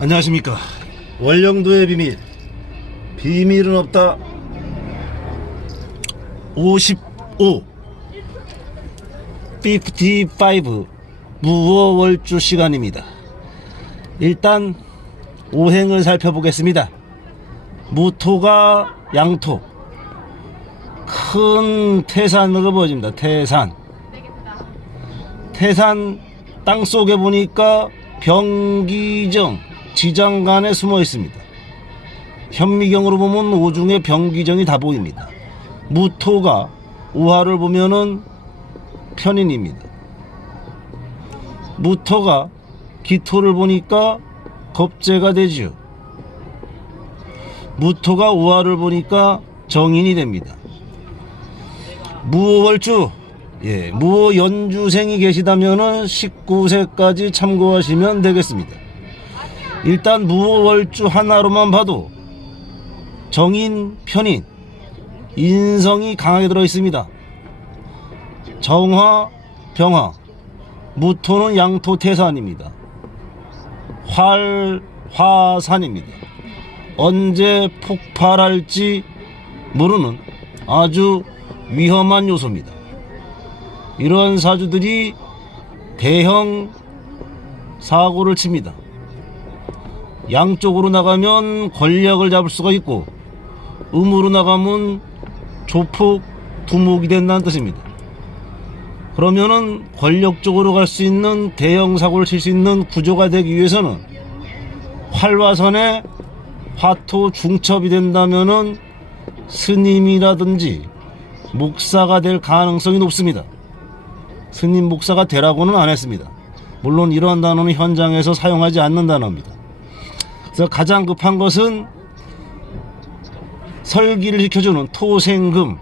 안녕하십니까. 월령도의 비밀, 비밀은 없다 55 무어월주 시간입니다. 일단 오행을 살펴보겠습니다. 무토가 양토, 큰 태산으로 보여집니다. 태산 땅속에 보니까 병기정, 지장간에 숨어 있습니다. 현미경으로 보면 오중에 병기정이 다 보입니다. 무토가 우화를 보면은 편인입니다. 무토가 기토를 보니까 겁재가 되지요. 무토가 우화를 보니까 정인이 됩니다. 무오월주, 무오연주생이 계시다면은 19세까지 참고하시면 되겠습니다. 일단 무오월주 하나로만 봐도 정인, 편인, 인성이 강하게 들어 있습니다. 정화, 병화, 무토는 양토 태산입니다. 화산입니다. 언제 폭발할지 모르는 아주 위험한 요소입니다. 이런 사주들이 대형 사고를 칩니다. 양쪽으로 나가면 권력을 잡을 수가 있고, 음으로 나가면 조폭, 두목이 된다는 뜻입니다. 그러면은 권력 쪽으로 갈 수 있는 대형 사고를 칠 수 있는 구조가 되기 위해서는 활화선에 화토 중첩이 된다면은 스님이라든지 목사가 될 가능성이 높습니다. 스님, 목사가 되라고는 안 했습니다. 물론 이런 단어는 현장에서 사용하지 않는 단어입니다. 그래서 가장 급한 것은 설기를 지켜주는 토생금,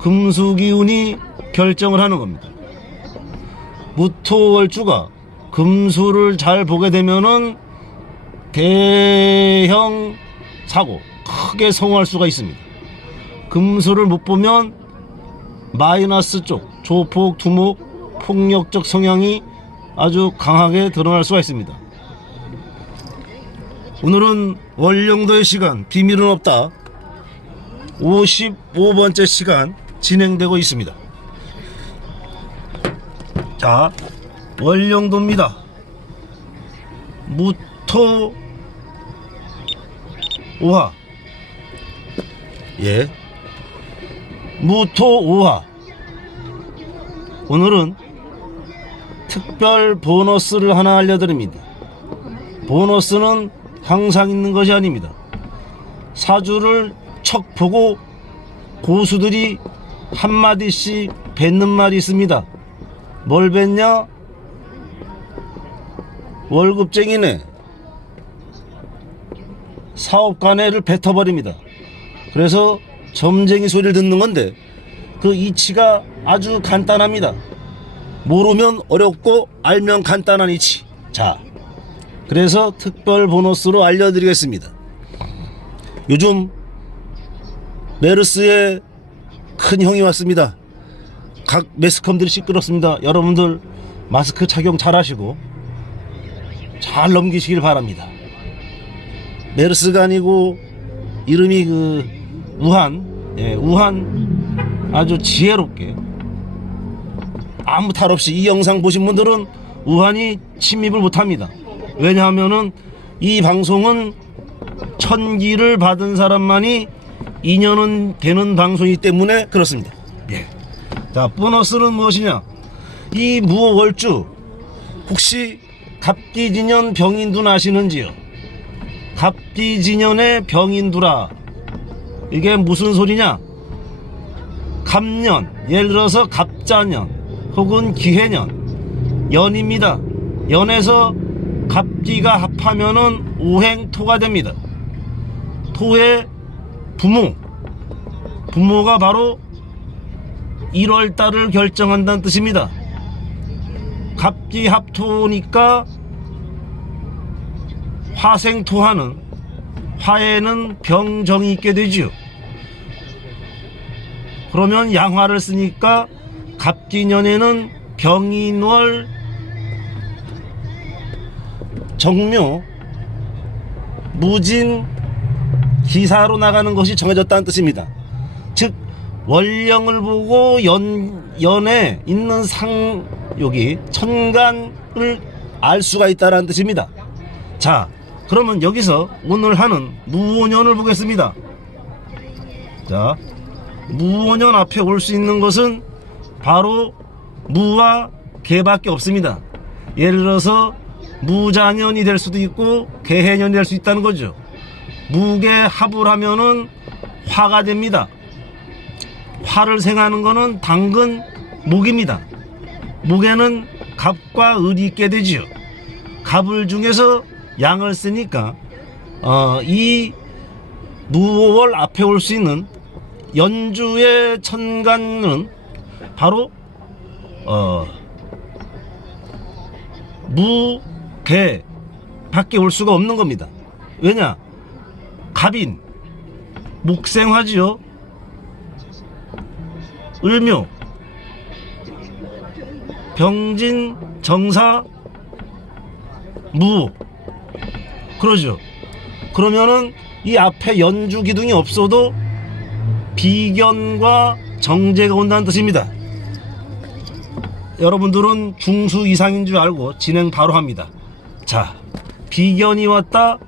금수기운이 결정을 하는 겁니다. 무토월주가 금수를 잘 보게 되면은 대형 사고, 크게 성공할 수가 있습니다. 금수를 못 보면 마이너스 쪽, 조폭, 두목, 폭력적 성향이 아주 강하게 드러날 수가 있습니다. 오늘은 월령도의 시간, 비밀은 없다 55번째 시간 진행되고 있습니다. 자, 월령도입니다. 무토 오화, 무토 오화. 오늘은 특별 보너스를 하나 알려드립니다. 보너스는 항상 있는 것이 아닙니다. 사주를 척 보고 고수들이 한마디씩 뱉는 말이 있습니다. 뭘 뱉냐? 월급쟁이네, 사업가네를 뱉어버립니다. 그래서 점쟁이 소리를 듣는 건데, 그 이치가 아주 간단합니다. 모르면 어렵고 알면 간단한 이치. 자, 그래서 특별 보너스로 알려드리겠습니다. 요즘 메르스의 큰 형이 왔습니다. 각 매스컴들이 시끄럽습니다. 여러분들 마스크 착용 잘 하시고 잘 넘기시길 바랍니다. 메르스가 아니고 이름이 우한 아주 지혜롭게, 아무 탈 없이 이 영상 보신 분들은 우한이 침입을 못합니다. 왜냐하면은 이 방송은 천기를 받은 사람만이 인연은 되는 방송이기 때문에 그렇습니다. 자, 보너스는 무엇이냐? 이 무오월주, 혹시 갑기진년 병인둔 아시는지요? 갑기진년의 병인두라, 이게 무슨 소리냐? 갑년, 예를 들어서 갑자년 혹은 기해년, 연입니다. 연에서 갑기가 합하면은 오행토가 됩니다. 토의 부모가 바로 1월달을 결정한다는 뜻입니다. 갑기합토니까 화생토하는, 화에는 병정이 있게 되지요. 그러면 양화를 쓰니까 갑기년에는 병인월 정묘, 무진, 기사로 나가는 것이 정해졌다는 뜻입니다. 즉 월령을 보고 연에 있는 여기 천간을 알 수가 있다는 뜻입니다. 자, 그러면 여기서 오늘 하는 무오년을 보겠습니다. 자, 무오년 앞에 올 수 있는 것은 바로 무와 개밖에 없습니다. 예를 들어서 무자년이 될 수도 있고 개해년이 될 수 있다는 거죠. 무개 합을 하면은 화가 됩니다. 화를 생하는 거는 당근 목입니다. 목에는 갑과 을이 있게 되지요. 갑을 중에서 양을 쓰니까 이 무월 앞에 올 수 있는 연주의 천간은 바로 무개 밖에 올 수가 없는 겁니다. 왜냐? 갑인 목생화지요. 을묘 병진 정사 무 그러죠. 그러면은 이 앞에 연주 기둥이 없어도 비견과 정제가 온다는 뜻입니다. 여러분들은 중수 이상인 줄 알고 진행 바로 합니다. 자, 비견이 왔다,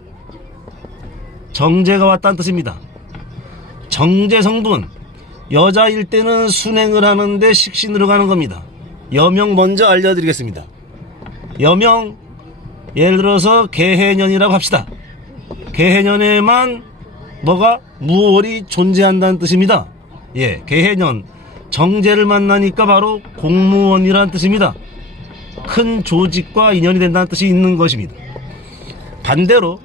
정제가 왔다는 뜻입니다. 정제 성분, 여자일 때는 순행을 하는데 식신으로 가는 겁니다. 여명 먼저 알려드리겠습니다. 여명, 예를 들어서 개해년이라고 합시다. 개해년에만 뭐가 무월이 존재한다는 뜻입니다. 예, 개해년 정제를 만나니까 바로 공무원이라는 뜻입니다. 큰 조직과 인연이 된다는 뜻이 있는 것입니다. 반대로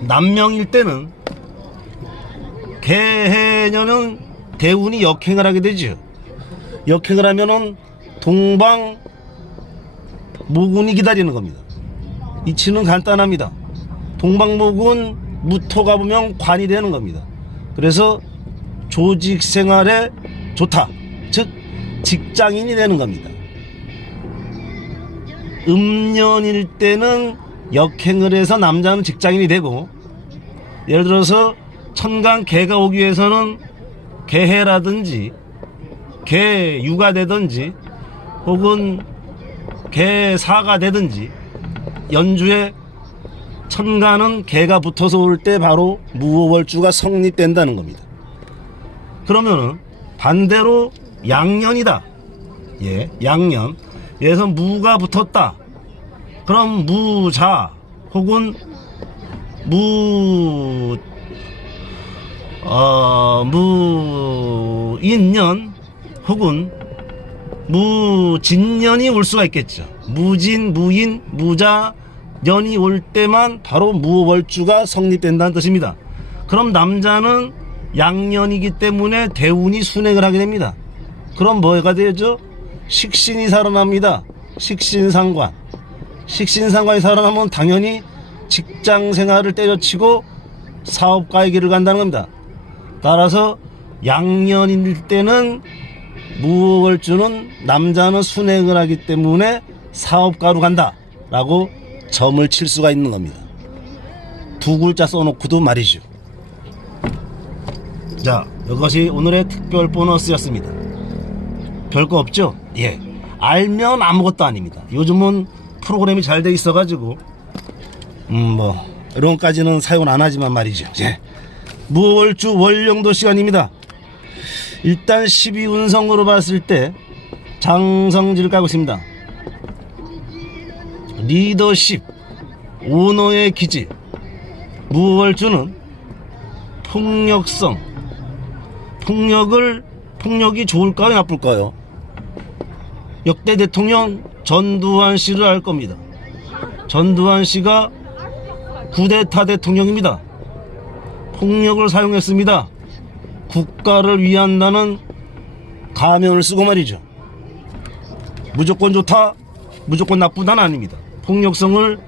남명일 때는 개해년은 대운이 역행을 하게 되죠. 역행을 하면은 동방 모군이 기다리는 겁니다. 이치는 간단합니다. 동방모군 무토가 보면 관이 되는 겁니다. 그래서 조직 생활에 좋다. 즉 직장인이 되는 겁니다. 음년일 때는 역행을 해서 남자는 직장인이 되고, 예를 들어서 천간 개가 오기 위해서는 개해라든지 개유가 되든지 혹은 개사가 되든지 연주에 천간은 개가 붙어서 올 때 바로 무오월주가 성립된다는 겁니다. 그러면은 반대로 양년이다. 예, 양년. 예서 무가 붙었다. 그럼 무자 혹은 무인년 혹은 무진년이 올 수가 있겠죠. 무진, 무인, 무자, 년이 올 때만 바로 무월주가 성립된다는 뜻입니다. 그럼 남자는 양년이기 때문에 대운이 순행을 하게 됩니다. 그럼 뭐가 되죠? 식신이 살아납니다. 식신상관. 식신상관이 살아나면 당연히 직장 생활을 때려치고 사업가의 길을 간다는 겁니다. 따라서 양년일 때는 무월주는 남자는 순행을 하기 때문에 사업가로 간다 라고 점을 칠 수가 있는 겁니다. 두 글자 써놓고도 말이죠. 자, 이것이 오늘의 특별 보너스였습니다. 별거 없죠? 예, 알면 아무것도 아닙니다. 요즘은 프로그램이 잘 돼 있어가지고 이런 것까지는 사용 안 하지만 말이죠. 예, 무월주 월령도 시간입니다. 일단 12운성으로 봤을 때 장성지를 까고 있습니다. 리더십, 오너의 기질. 무월주는 폭력성. 폭력이 좋을까요, 나쁠까요? 역대 대통령 전두환 씨를 알 겁니다. 전두환 씨가 쿠데타 대통령입니다. 폭력을 사용했습니다. 국가를 위한다는 가면을 쓰고 말이죠. 무조건 좋다, 무조건 나쁘다는 아닙니다. 폭력성을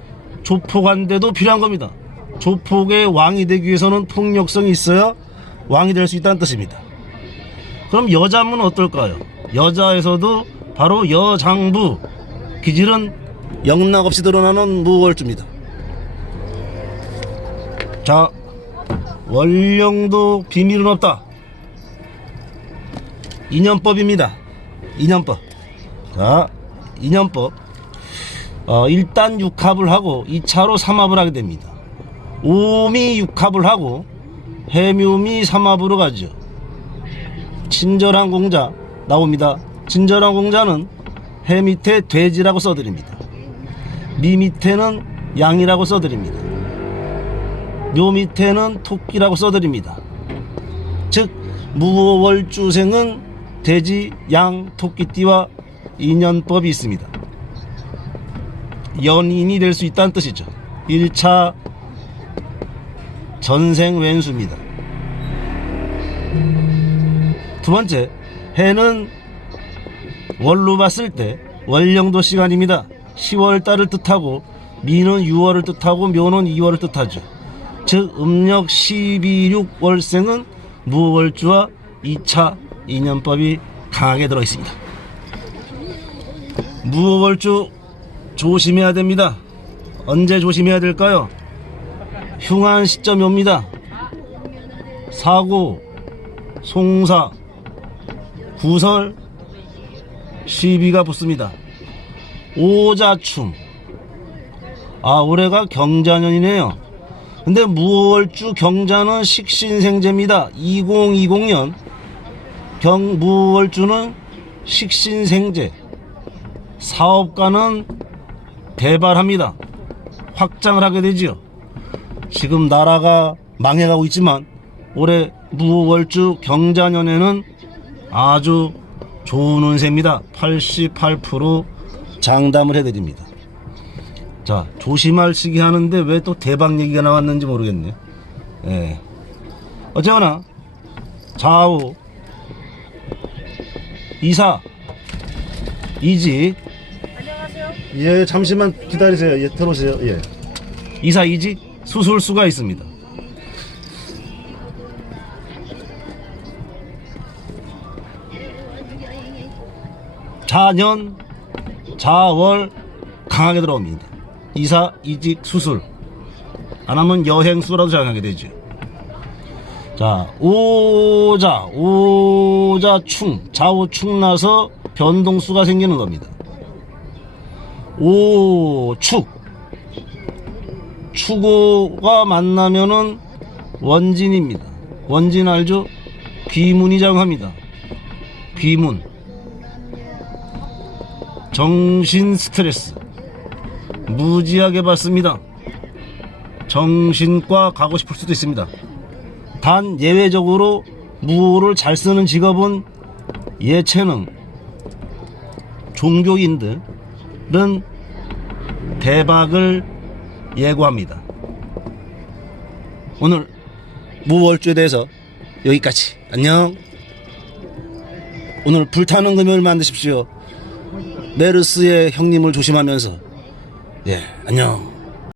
조폭한데도 필요한 겁니다. 조폭의 왕이 되기 위해서는 폭력성이 있어야 왕이 될 수 있다는 뜻입니다. 그럼 여자면 어떨까요? 여자에서도 바로 여장부 기질은 영락없이 드러나는 무월주입니다. 자, 원령도 비밀은 없다. 인연법입니다. 인연법. 자, 인연법. 일단 육합을 하고 2차로 삼합을 하게 됩니다. 오미 육합을 하고 해묘미 삼합으로 가죠. 친절한 공자 나옵니다. 친절한 공자는 해 밑에 돼지라고 써드립니다. 미 밑에는 양이라고 써드립니다. 묘 밑에는 토끼라고 써드립니다. 즉 무오월주생은 돼지, 양, 토끼띠와 인연법이 있습니다. 연인이 될 수 있다는 뜻이죠. 1차 전생왼수입니다. 두 번째, 해는 월로 봤을 때 월령도 시간입니다. 10월달을 뜻하고 미는 6월을 뜻하고 묘는 2월을 뜻하죠. 즉 음력 12.6월생은 무월주와 2차 인연법이 강하게 들어있습니다. 무월주 조심해야 됩니다. 언제 조심해야 될까요? 흉한 시점이 옵니다. 사고, 송사, 구설, 시비가 붙습니다. 오자충. 올해가 경자년이네요. 근데 무월주 경자는 식신생제입니다. 2020년 무월주는 식신생제. 사업가는 대발합니다. 확장을 하게 되지요. 지금 나라가 망해가고 있지만 올해 무월주 경자년에는 아주 좋은 운세입니다. 88% 장담을 해드립니다. 자, 조심할 시기 하는데 왜 또 대박 얘기가 나왔는지 모르겠네요. 예. 어쨌거나 좌우 이사 이직. 안녕하세요. 예, 잠시만 기다리세요. 예, 들어오세요. 예. 이사 이직 수술수가 있습니다. 자년, 자월 강하게 들어옵니다. 이사, 이직, 수술. 안 하면 여행수라도 장하게 되죠. 자, 오자충, 좌우충 나서 변동수가 생기는 겁니다. 오축, 축오가 만나면은 원진입니다. 원진 알죠? 귀문이 장합니다. 귀문. 정신 스트레스 무지하게 받습니다. 정신과 가고 싶을 수도 있습니다. 단 예외적으로 무호를 잘 쓰는 직업은 예체능, 종교인들은 대박을 예고합니다. 오늘 무월주에 대해서 여기까지. 안녕. 오늘 불타는 금요일 만드십시오. 메르스의 형님을 조심하면서. 예, 안녕.